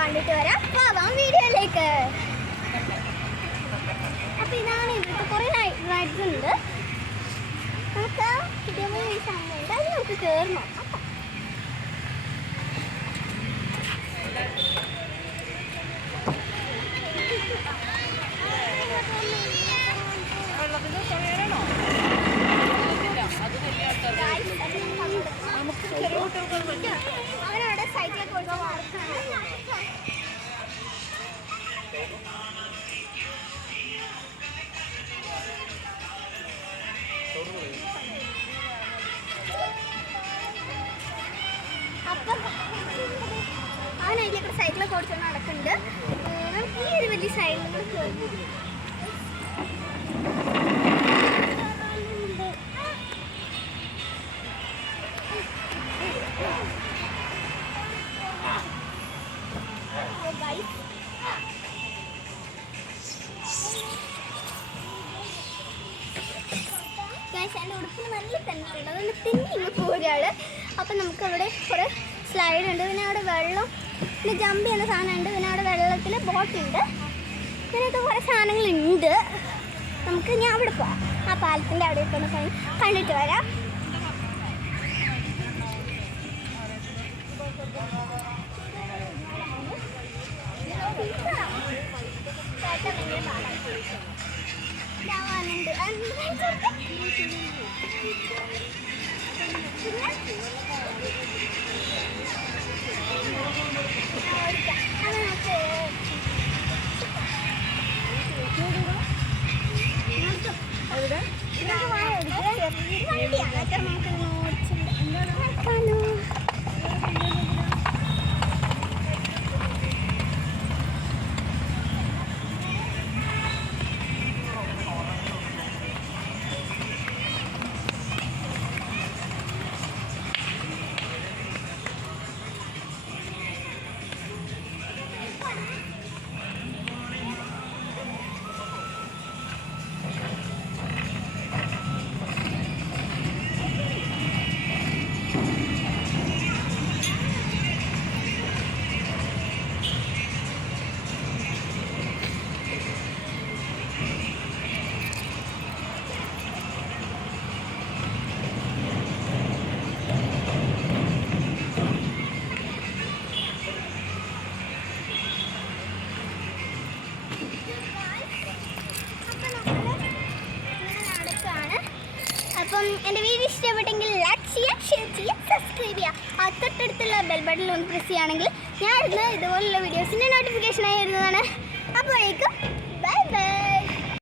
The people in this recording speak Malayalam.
കണ്ടിട്ട് വരാം. പോവാം വീഡിയോയിലേക്ക്. അപ്പോൾ ഇതാണ് ഇവിടുത്തെ കുറേ റൈഡ്സ് ഉണ്ട്. നമുക്ക് ഇതേപോലെ ഒരു സമയമുണ്ട്, അത് നമുക്ക് കയറണം. അവനവിടെ സൈക്കിളൊക്കെ കൊടുക്കാൻ വർക്കാണ്. അപ്പം അവനതിലേക്ക് സൈക്കിളൊക്കെ ഓടിച്ചുകൊണ്ട് നടക്കുന്നുണ്ട്. നമുക്ക് ഈ ഒരു വലിയ സൈഡിൽ കൂടെ കയറി എൻ്റെ ഉടുപ്പിന് നല്ല തെന്നുണ്ട്, അതുകൊണ്ട് തെന്നി ഇങ്ങ് പോരാൾ. അപ്പം നമുക്കവിടെ കുറേ സ്ലൈഡ് ഉണ്ട്, പിന്നെ അവിടെ വെള്ളം, പിന്നെ ജമ്പ് ചെയ്യുന്ന സാധനമുണ്ട്, പിന്നെ അവിടെ വെള്ളത്തിൽ ബോട്ടുണ്ട്, ഇങ്ങനെയൊക്കെ കുറേ സാധനങ്ങളുണ്ട്. നമുക്ക് ഞാൻ അവിടെ പോകാം. ആ പാലത്തിൻ്റെ അവിടെയൊക്കെ ഒന്ന് കണ്ടിട്ട് വരാം. അപ്പം എൻ്റെ വീഡിയോ ഇഷ്ടപ്പെട്ടെങ്കിൽ ലൈക്ക് ചെയ്യുക, ഷെയർ ചെയ്യുക, സബ്സ്ക്രൈബ് ചെയ്യുക. ആ തൊട്ടടുത്തുള്ള ബെൽ ബട്ടൺ ഒന്ന് പ്രസ് ചെയ്യുകയാണെങ്കിൽ ഞാൻ ഇടുന്ന ഇതുപോലുള്ള വീഡിയോസിൻ്റെ നോട്ടിഫിക്കേഷനായി വരുന്നതാണ്. അപ്പോഴേക്കും ബൈ ബൈ.